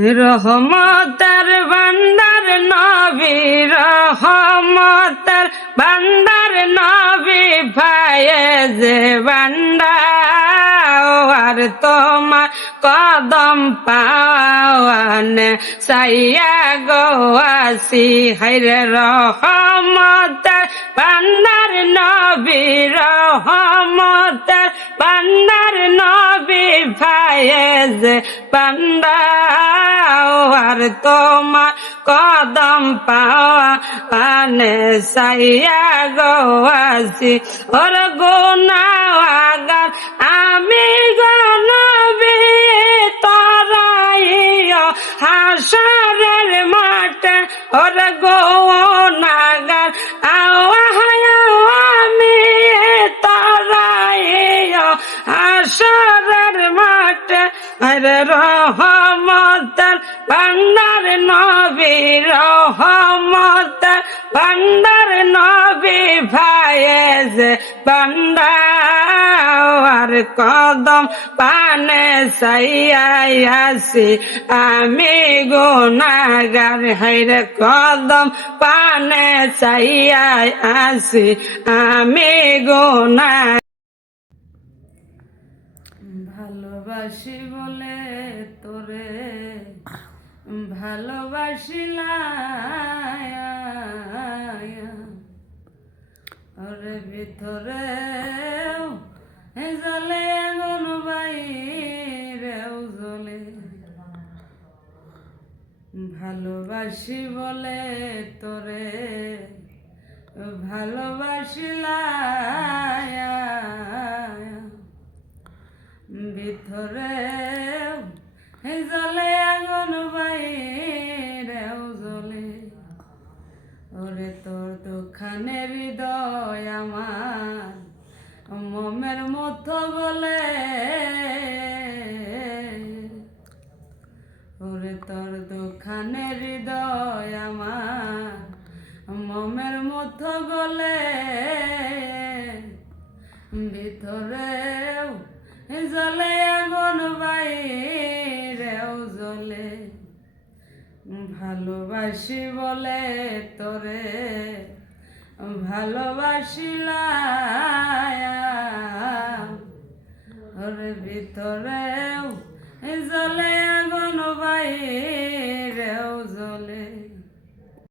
রহমতের ভান্ডার নবী, রহমতের ভান্ডার নবী, ফায়েজ ভান্ডার তোমার কদম পাওয়ানে সাইয়া গো আসি হাইরে। রহমতের ভান্ডার নবী, রহমতের ভান্ডার নবী, ফায়েজ ভান্ডার তোমার কদম পাওয়া পানে সাইয়া গো আসি। ওর গুনাহগার আমি গো নবী, তরাইও হাসরের মাঠে। ওর গুনাহগার আমি তরাইও হাসরের মাঠে। আরে রহমতের ভান্ডার নবী, রহমতের ভান্ডার নবী, ফায়েজ ভান্ডার কদম পানে সাইয়াই আসি আমি গুনাহগার হাইরে। কদম পানে সাইয়াই আসি আমি গুনাহগার। ভালোবাসি বলে তোরে ভালোবাসিলাম, ওরে ভিতরে জলে আগুন বাইরেও জ্বলে। ভালোবাসি বলে তোরে ভালোবাসিলাম, ভিতরে জলে আগুন বাইরেও জ্বলে। ওরে তোর দুখানে হৃদয় আমার মোমের মতো বলে। ওরে তোর দুখানে হৃদয় আমার মোমের মতো গলে। ভিতরেও জলে আগুন বাইরেও জ্বলে। ভালোবাসি বলে তোরে ভালোবাসিলাম, ওরে ভিতরেও জলে আগুন বাইরেও